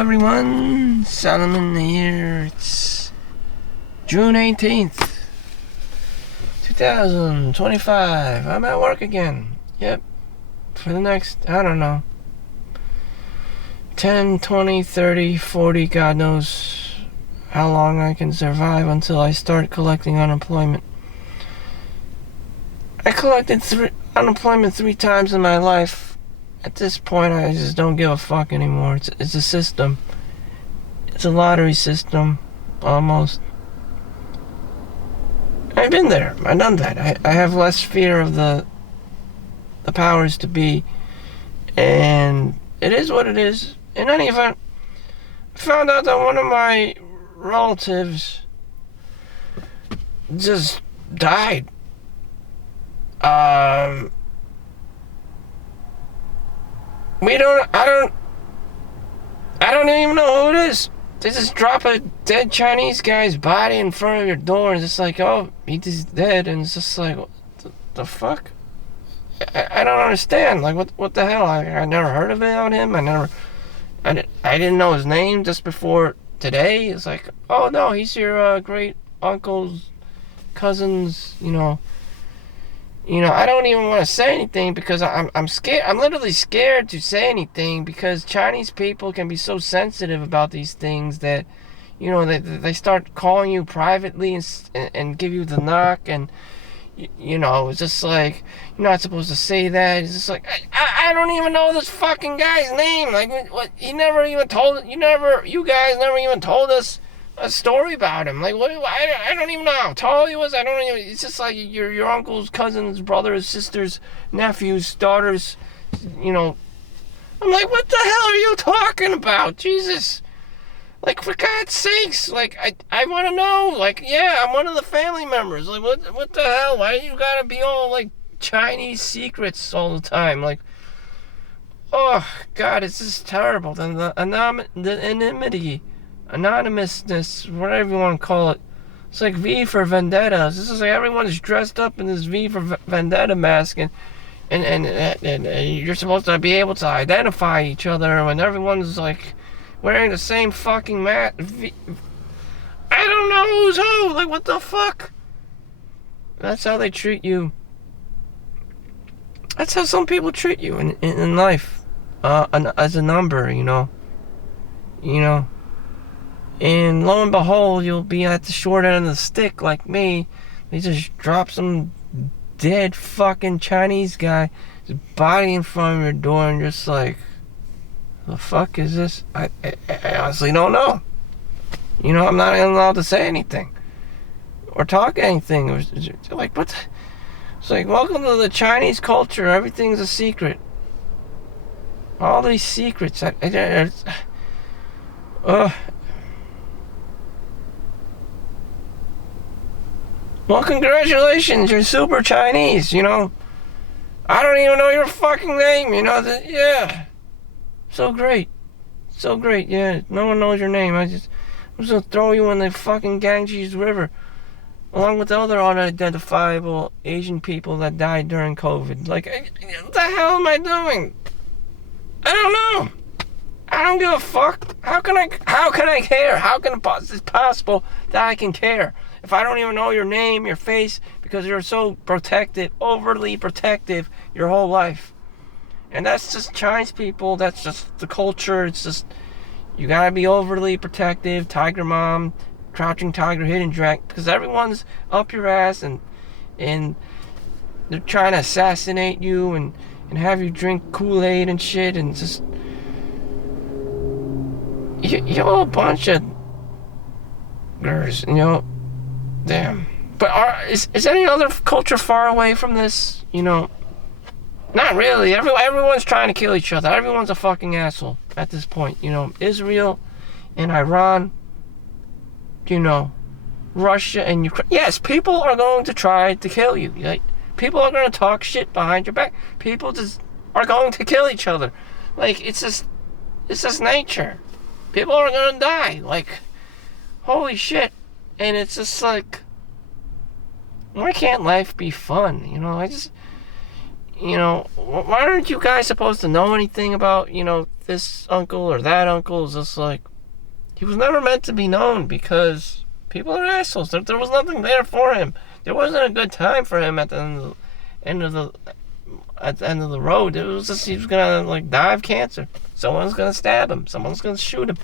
everyone, Solomon here. It's June 18th, 2025. I'm at work again. Yep. For the next, I don't know, 10, 20, 30, 40, God knows how long I can survive until I start collecting unemployment. I collected unemployment 3 times in my life. At this point, I just don't give a fuck anymore. It's a system. It's a lottery system, almost. I've been there. I've done that. I have less fear of the powers to be, and it is what it is. In any event, I found out that one of my relatives just died. I don't even know who it is. They just drop a dead Chinese guy's body in front of your door and it's like, oh, he's dead, and it's just like, what the fuck? I don't understand. Like, what the hell? I never heard about him. I didn't know his name just before today. It's like, oh no, he's your great uncle's cousin's, I don't even want to say anything because I'm scared. I'm literally scared to say anything because Chinese people can be so sensitive about these things that, they start calling you privately and give you the knock, and, it's just like, you're not supposed to say that. It's just like, I don't even know this fucking guy's name. Like, what? He never even told, you guys never even told us a story about him. Like, what? I don't even know how tall he was. It's just like your uncle's cousin's brothers, sisters, nephews, daughters. I'm like, what the hell are you talking about? Jesus. Like, for God's sakes. Like, I want to know. Like, yeah, I'm one of the family members. Like, what the hell? Why you gotta be all like Chinese secrets all the time? Like, oh God, it's just terrible. The anonymity. Anonymousness, whatever you want to call it. It's like V for Vendetta. This is like everyone's dressed up in this V for Vendetta mask, and you're supposed to be able to identify each other when everyone's like wearing the same fucking mask. I don't know who's who. Like, what the fuck? That's how they treat you. That's how some people treat you in life, as a number, And lo and behold, you'll be at the short end of the stick like me. They just drop some dead fucking Chinese guy, his body in front of your door, and just like, the fuck is this? I honestly don't know. I'm not even allowed to say anything or talk anything. Like, what? It's like, welcome to the Chinese culture. Everything's a secret. All these secrets. Well, congratulations, you're super Chinese, I don't even know your fucking name, yeah. So great, yeah. No one knows your name. I'm just gonna throw you in the fucking Ganges River, along with the other unidentifiable Asian people that died during COVID. Like, what the hell am I doing? I don't know. I don't give a fuck. How can I care? How can it possible that I can care if I don't even know your name, your face, because you're so protective, overly protective your whole life? And that's just Chinese people. That's just the culture. It's just, you gotta be overly protective. Tiger mom, crouching tiger, hidden dragon, because everyone's up your ass and they're trying to assassinate you and have you drink Kool-Aid and shit, and just, you're a bunch of girls, damn. But is any other culture far away from this? Not really. Everyone's trying to kill each other. Everyone's a fucking asshole at this point. Israel and Iran, Russia and Ukraine. Yes, people are going to try to kill you. Like, people are going to talk shit behind your back. People just are going to kill each other. Like, it's just nature. People are going to die. Like, holy shit. And it's just like, why can't life be fun? you know, why aren't you guys supposed to know anything about, you know, this uncle or that uncle? It's just like, he was never meant to be known because people are assholes. There was nothing there for him. There wasn't a good time for him at the end of the road. It was just, he was gonna like die of cancer. Someone's gonna stab him. Someone's gonna shoot him.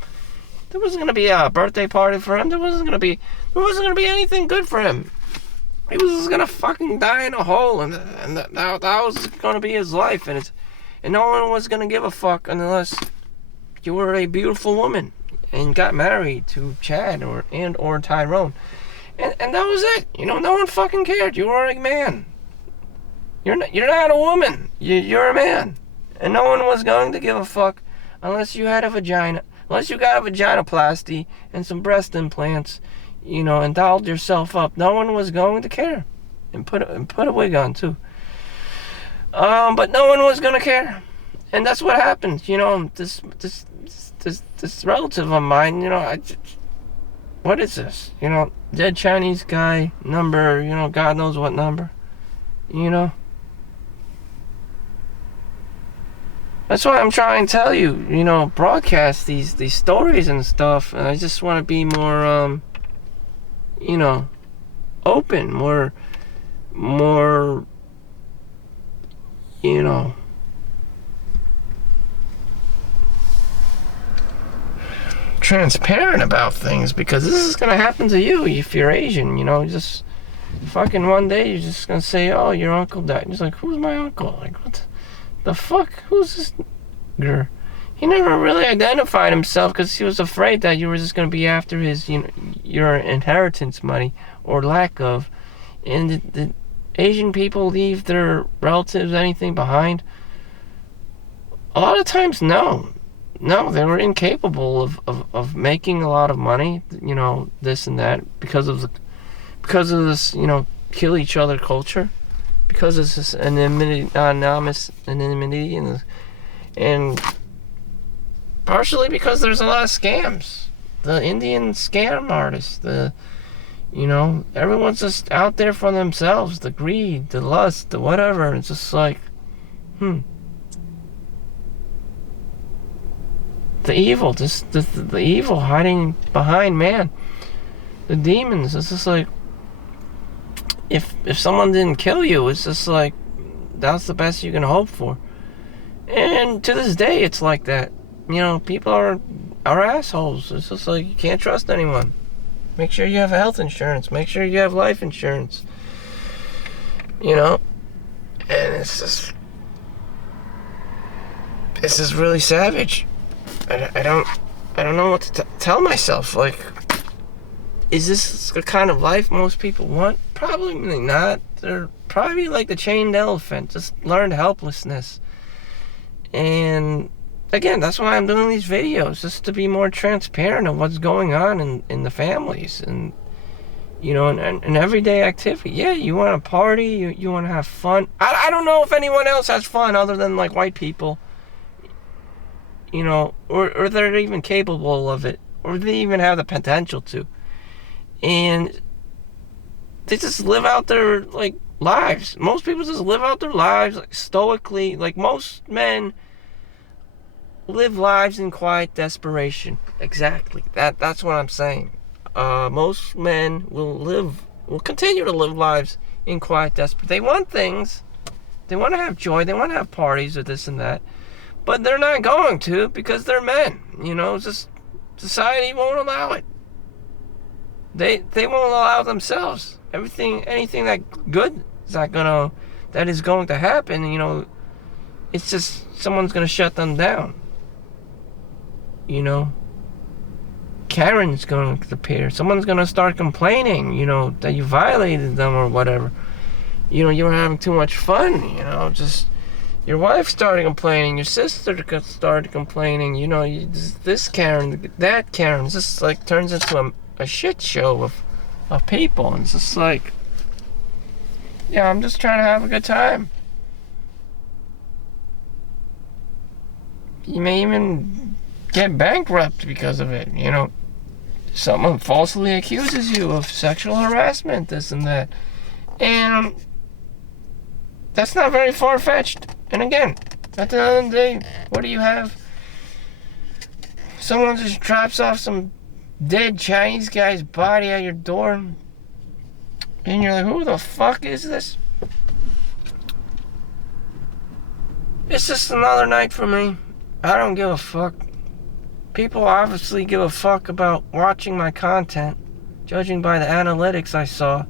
There wasn't gonna be a birthday party for him. There wasn't gonna be anything good for him. He was just gonna fucking die in a hole, and that was gonna be his life, and no one was gonna give a fuck unless you were a beautiful woman and got married to Chad or Tyrone, and that was it. You know, no one fucking cared. You were a man. You're not a woman. You're a man, and no one was going to give a fuck unless you had a vagina, unless you got a vaginoplasty and some breast implants. You know, and dolled yourself up. No one was going to care, and put a wig on too. But no one was gonna care, and that's what happened. You know, this relative of mine. You know, what is this? You know, dead Chinese guy number. You know, God knows what number. You know, that's why I'm trying to tell you. You know, broadcast these stories and stuff. And I just want to be more you know, open, more, you know, transparent about things, because this is gonna happen to you if you're Asian. You know, just fucking one day you're just gonna say, oh, your uncle died. And it's like, who's my uncle? Like, what the fuck? Who's this nigger? He never really identified himself because he was afraid that you were just going to be after his, you know, your inheritance money or lack of. And the Asian people leave their relatives anything behind? A lot of times, no. No, they were incapable of making a lot of money, you know, this and that, because of this, you know, kill each other culture, because of this anonymous anonymity, and partially because there's a lot of scams. The Indian scam artists, you know, everyone's just out there for themselves. The greed, the lust, the whatever. It's just like, the evil, just the evil hiding behind man. The demons. It's just like, if someone didn't kill you, it's just like, that's the best you can hope for. And to this day, it's like that. You know, people are assholes. It's just like, you can't trust anyone. Make sure you have health insurance. Make sure you have life insurance. You know? And it's just really savage. I don't know what to tell myself. Like, is this the kind of life most people want? Probably not. They're probably like the chained elephant. Just learned helplessness. And again, that's why I'm doing these videos, just to be more transparent of what's going on in the families, and you know, and everyday activity. Yeah, you want to party, you want to have fun. I don't know if anyone else has fun other than like white people, you know, or they're even capable of it, or they even have the potential to, and they just live out their like lives. Most people just live out their lives like stoically. Like, most men live lives in quiet desperation. Exactly. That's what I'm saying. Most men will continue to live lives in quiet desperation. They want things. They want to have joy. They want to have parties or this and that. But they're not going to, because they're men. You know, just society won't allow it. They won't allow themselves. Anything that good that is going to happen, you know, it's just someone's going to shut them down. You know, Karen's going to appear. Someone's going to start complaining, you know, that you violated them or whatever. You know, you were having too much fun, you know, just your wife started complaining, your sister started complaining, you know, this Karen, that Karen. It's just like turns into a shit show of people. And it's just like, yeah, I'm just trying to have a good time. You may even get bankrupt because of it, you know. Someone falsely accuses you of sexual harassment, this and that. And That's not very far-fetched. And again, at the end of the day, what do you have? Someone just drops off some dead Chinese guy's body at your door, and you're like, who the fuck is this? It's just another night for me. I don't give a fuck. People obviously give a fuck about watching my content, judging by the analytics I saw,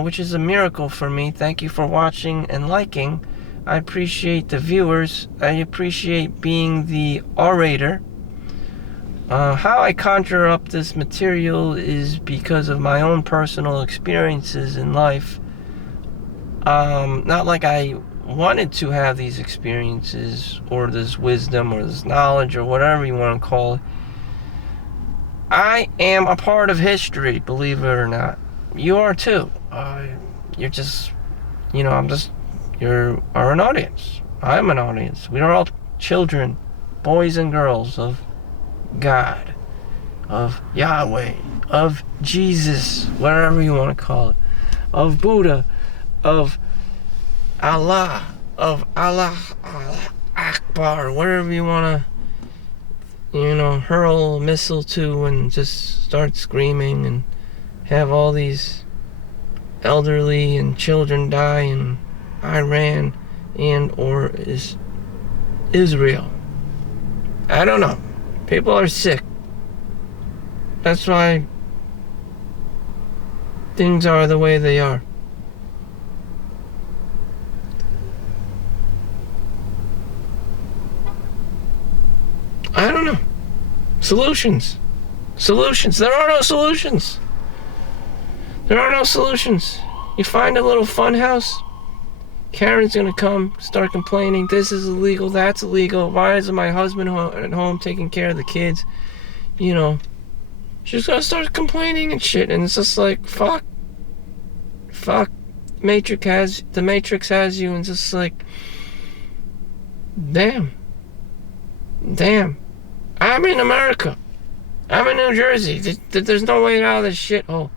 which is a miracle for me. Thank you for watching and liking. I appreciate the viewers. I appreciate being the orator. How I conjure up this material is because of my own personal experiences in life. Not like I wanted to have these experiences or this wisdom or this knowledge or whatever you want to call it. I am a part of history, believe it or not. You are too. You're just, you are an audience. I'm an audience. We are all children, boys and girls of God, of Yahweh, of Jesus, whatever you want to call it, of Buddha, of Allah, of Allah Akbar, whatever you want to, hurl a missile to and just start screaming and have all these elderly and children die in Iran and or is Israel. I don't know. People are sick. That's why things are the way they are. I don't know. Solutions. There are no solutions. You find a little fun house. Karen's gonna come, start complaining. This is illegal, that's illegal. Why isn't my husband at home taking care of the kids? She's gonna start complaining and shit. And it's just like, fuck. The Matrix has you, and it's just like, damn. I'm in America. I'm in New Jersey. There's no way out of this shithole.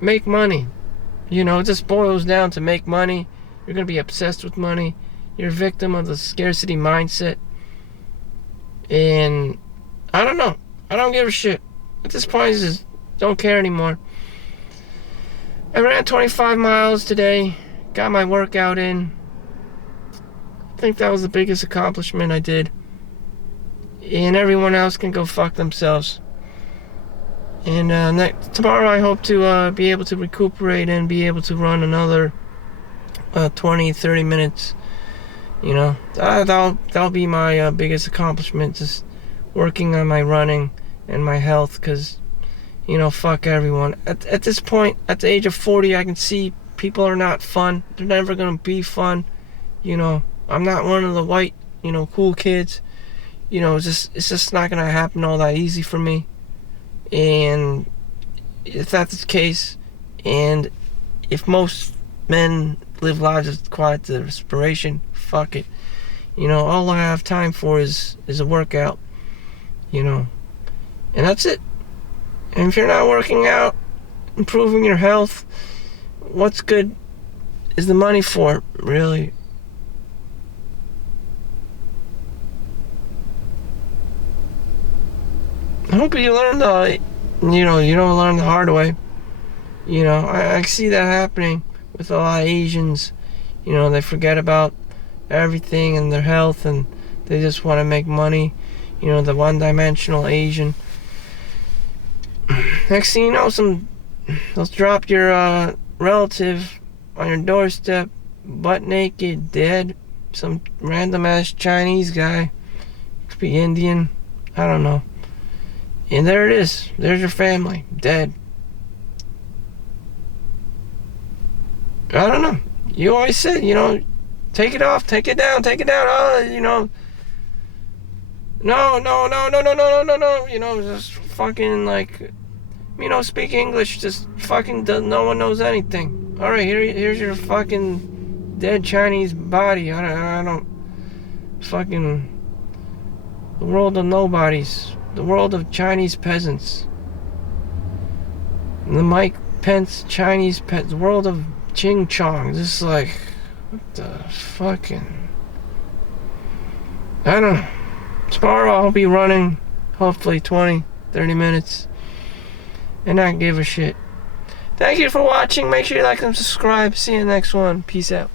Make money. It just boils down to make money. You're gonna be obsessed with money. You're a victim of the scarcity mindset. And I don't know. I don't give a shit. At this point, I just don't care anymore. I ran 25 miles today. Got my workout in. I think that was the biggest accomplishment I did. And everyone else can go fuck themselves. And tomorrow I hope to be able to recuperate and be able to run another 20-30 minutes. That'll be my biggest accomplishment, just working on my running and my health, because fuck everyone. At this point, at the age of 40, I can see people are not fun. They're never gonna be fun. I'm not one of the white cool kids. It's just not gonna happen all that easy for me. And if that's the case, and if most men live lives of quiet desperation, fuck it. All I have time for is a workout. And that's it. And if you're not working out, improving your health, what's good is the money for it, really? I hope you learn you don't learn the hard way. I see that happening with a lot of Asians. They forget about everything and their health, and they just want to make money. The one-dimensional Asian. Next thing you know, they'll drop your relative on your doorstep, butt naked, dead. Some random-ass Chinese guy. Could be Indian. I don't know. And there it is. There's your family. Dead. I don't know. You always said, take it off, take it down. Oh, No. Just fucking speak English. Just fucking no one knows anything. Alright, here's your fucking dead Chinese body. I don't fucking... The world of nobodies. The world of Chinese peasants. The Mike Pence Chinese the world of ching chong. Just like, what the fucking... I don't know. Tomorrow I'll be running, hopefully 20, 30 minutes. And not give a shit. Thank you for watching. Make sure you like and subscribe. See you in the next one. Peace out.